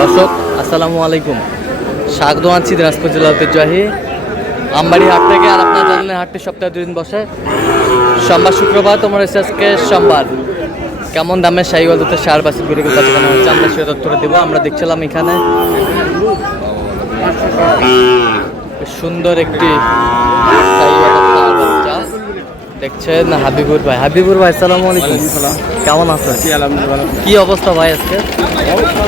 দর্শক আসসালামু আলাইকুম, স্বাগত আছি দিনাজপুর জেলা ঐতিহ্যবাহী আমবাড়ি হাট থেকে। আর আপনারা জানেন হাটটি সপ্তাহে 2 দিন বসে, সোমবার শুক্রবার। তোমার হচ্ছে আজকে সোমবার। কেমন দামে শাহিওয়াল দুধের সার বাছুর গরুগুলো বাঁচানো হচ্ছে আমরা সে তথ্যটা দেবো। আমরা দেখছিলাম এখানে সুন্দর একটি শাহিওয়ালের ষাঁড় বাচ্চা দেখছেন হাবিবুর ভাই। হাবিবুর ভাই আসসালামু আলাইকুম, কেমন আছেন? কি অবস্থা ভাই আজকে?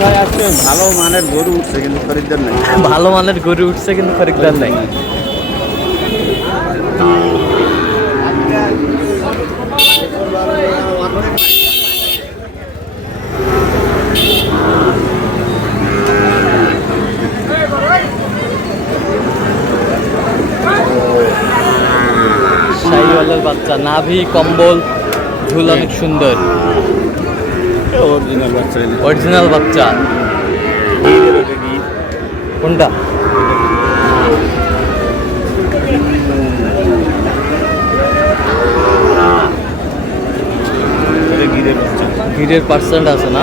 ভাই আজকে ভালো মানের গরু উঠছে কিন্তু খরিদ্দার নাই। ভালো মানের গরু উঠছে কিন্তু খরিদ্দার নাই। শাহিওয়ালের বাচ্চা, নাভি কম্বল ঝুল অনেক সুন্দর। অরিজিনাল বাচ্চা। অরিজিনাল বাচ্চা কোনটা? গিরের পার্সেন্ট আছে না?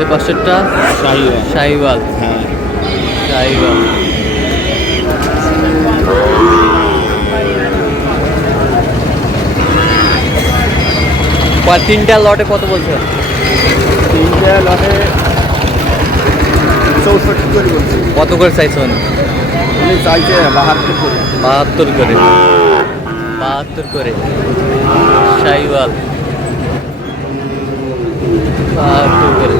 এই পাশেরটা শাহিওয়াল। হ্যাঁ, শাহিওয়াল। তিনটা লটে কত বলছে? তিনটা লটে 64 করে বলছি। কত করে চাইছে উনি? উনি চাইছে 72 করে। 72 করে। 72 করে শাহিওয়াল। 72 করে।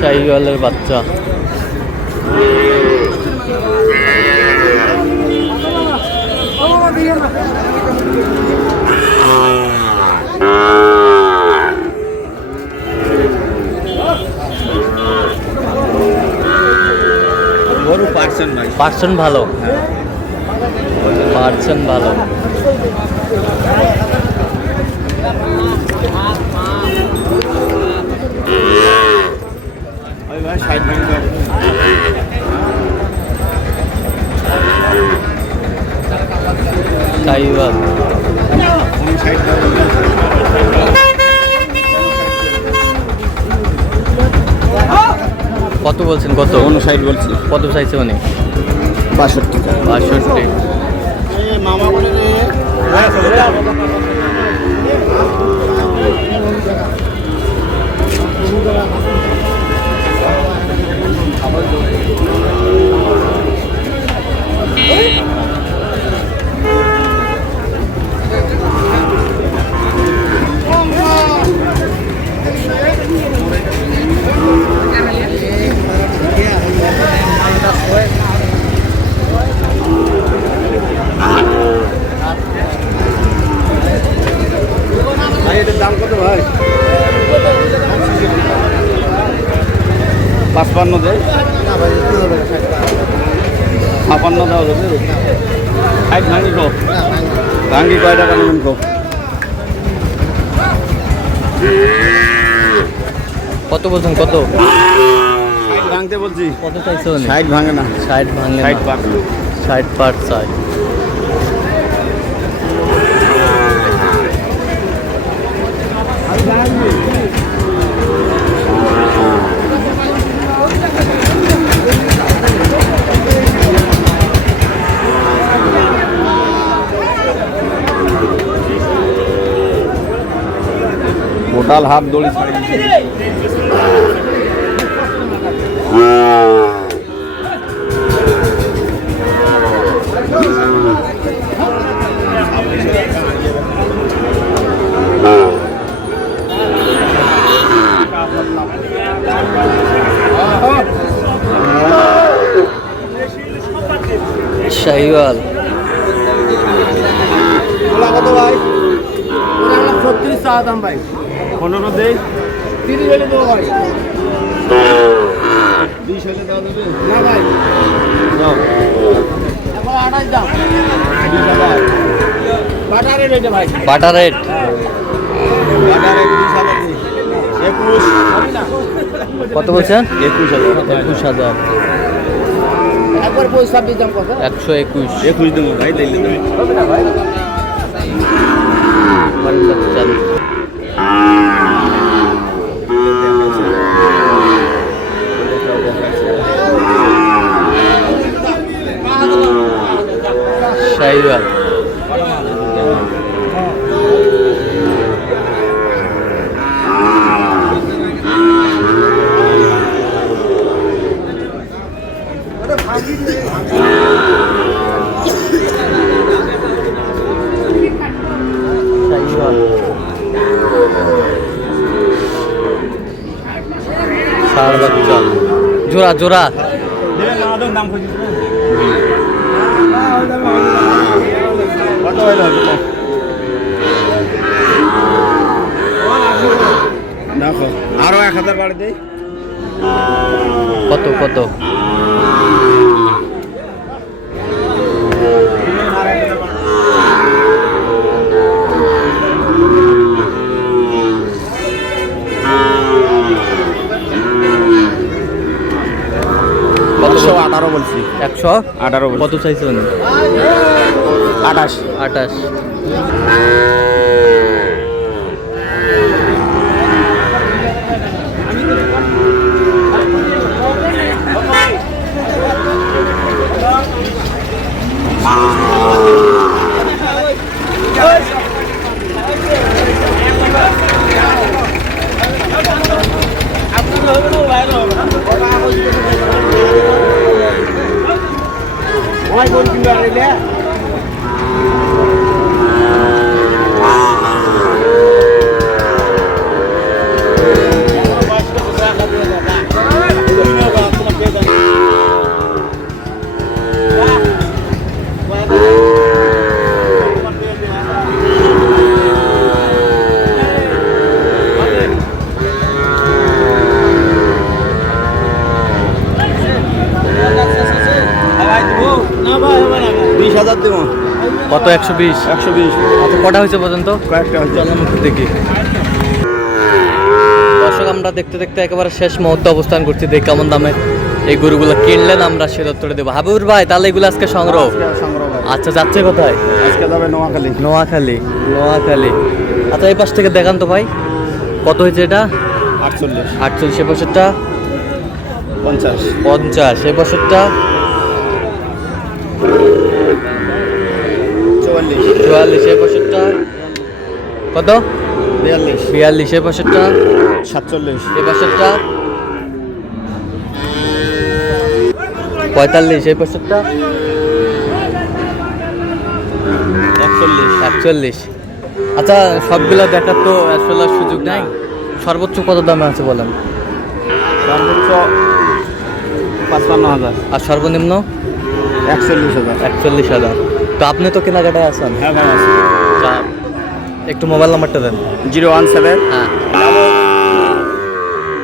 শাহিওয়ালের বাচ্চা। গরু পার্সেন্ট নাই। পার্সেন্ট ভালো, পার্সেন্ট ভালো। ভাই 60 মিনিট। শাহিওয়াল। কত বলছেন? কত? 59 বলছি। কত চাইছে উনি? 62 টাকা। 62। মামা বলে রে। ভাই এটার দাম কত ভাই? 55 দেয় না ভাই, 56 দেওয়া যাবে। 60 ভাঙি কো, ভাঙি কয় টাকা নেবেন কো? কত বলছেন? কত 60 ভাঙতে বলছি। কত চাইছে উনি? 60 ভাঙে না। 60 ভাঙে না। 60 পার। 60 পার চাই। টোটাল হাত দড়ি ছাড়ি শাহিওয়াল ওলা কত ভাই? ওরা হলো 36 টাকা দাম ভাই। 15 দেই। 30 হলে দেবো ভাই। 20 হলে দাও দেবে? না ভাই, দাও। এখন 28 দাম। 20,000 বাটারের রেটে ভাই। বাটার রেট বাজারে 20,000 দিই। 21 কত বলছেন? 21,000 21,000 একবার 26 দাম কত? 121 21 দেবো ভাই দিলে তুমি। হবে না ভাই। শাহিওয়াল শাহিওয়াল ষাঁড় বাচ্চা জোড়া জোড়া দেবেন না আদর দাম খুঁজি কত হইল দেখো আরো 1,000 বাড়ি দেই। কত কত কত 118 বলছি। 118 বলছি। কত চাইছেন? 28 28 ভাই কোন কিলো আইলে? না ভাই হবে না। 20,000 দেবো। কত 120 120 আচ্ছা কটা হয়েছে পর্যন্ত? কয়েকটা হয়েছে। চল আমরা দেখি। দর্শক আমরা দেখতে দেখতে একেবারে শেষ মুহূর্তে অবস্থান করছি, দেখি কেমন দামে এই গরুগুলো কিনলেন আমরা সে উত্তরে দেবো। হাবিবুর ভাই তাহলে এগুলো আজকে সংগ্রহ। সংগ্রহ ভাই। আচ্ছা যাচ্ছে কোথায়? আজকে যাবে নোয়াখালী। নোয়াখালী নোয়াখালী। আচ্ছা এই পাশ থেকে দেখান তো ভাই কত হয়েছে এটা? 48 48 এই বছরটা 50 50 এই বছরটা 44 44 এই বছরটা কত? 42 42 এই বছরটা 47 এই বছরটা 45 এই বছরটা 41। আচ্ছা সবগুলো দেখার তো আসলে সুযোগ নাই, সর্বোচ্চ কত দামে আছে বলেন? সর্বোচ্চ 55,000 আর সর্বনিম্ন 41,000। 41,000। তো আপনি তো কেনাকাটায় আছেন। হ্যাঁ ভাই আছে। তা একটু মোবাইল নাম্বারটা দেন। 017 হ্যাঁ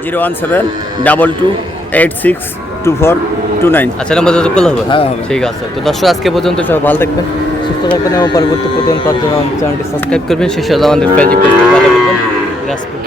017 22862429। আচ্ছা নাম্বার যোগাযোগ করলে হবে? হ্যাঁ, হবে। ঠিক আছে। তো দর্শক আজকে পর্যন্ত সবাই ভালো থাকবেন, সুস্থ থাকবেন এবং পরবর্তী প্রতিদিন পাওয়ার জন্য চ্যানেলটি সাবস্ক্রাইব করবেন। সেই সাথে আমাদের ফেসবুক পেজটি ফলো করবেন। রাজপুর